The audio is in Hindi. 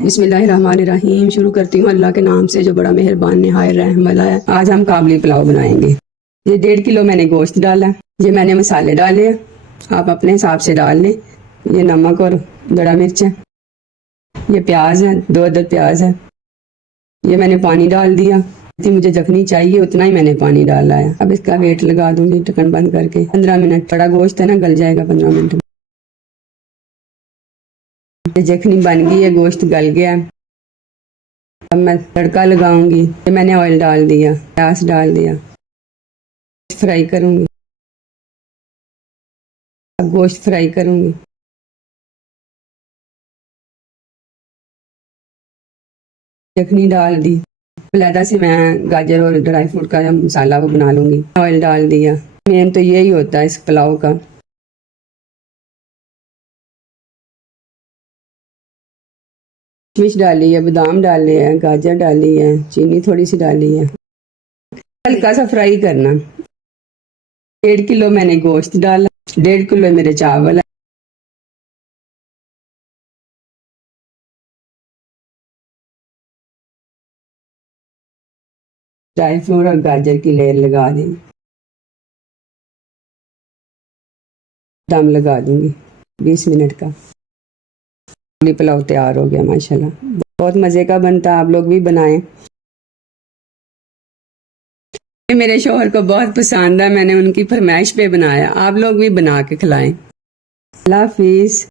बिस्मिल्लाहिर्रहमानिर्रहीम। शुरू करती हूँ अल्लाह के नाम से जो बड़ा मेहरबान निहायत रहम वाला है। आज हम काबली पुलाव बनाएंगे। ये 1.5 किलो मैंने गोश्त डाला। ये मैंने मसाले डाले, आप अपने हिसाब से डाल लें। ये नमक और बड़ा मिर्च है। ये प्याज है, 2 अदद प्याज है। ये मैंने पानी डाल दिया, जितनी मुझे जखनी चाहिए उतना ही मैंने पानी डाला है। अब इसका वेट लगा दूंगी ढक्कन बंद करके 15 मिनट। बड़ा गोश्त है ना, गल जाएगा 15 मिनट में। ये जखनी बन गई है, गोश्त गल गया। अब मैं तड़का लगाऊंगी। ये मैंने ऑयल डाल दिया, प्याज डाल दिया, फ्राई करूंगी। अब गोश्त फ्राई करूंगी। यखनी डाल दी। अलहदा से मैं गाजर और ड्राई फ्रूट का मसाला वो बना लूंगी। ऑयल डाल दिया। मेन तो यही होता है इस पुलाव का। किशमिश डाली है, बादाम डाले हैं, गाजर डाली है, चीनी थोड़ी सी डाली है। हल्का सा फ्राई करना। 1.5 किलो मैंने गोश्त डाला, 1.5 किलो मेरे चावल है। ड्राई फ्रूट और गाजर की लेयर लगा दी। दम लगा दूंगी 20 मिनट का। पुलाव तैयार हो गया माशाल्लाह। बहुत मज़े का बनता है, आप लोग भी बनाएं। ये मेरे शौहर को बहुत पसंद है, मैंने उनकी फरमाइश पे बनाया। आप लोग भी बना के खिलाएं। अल्लाह हाफिज़।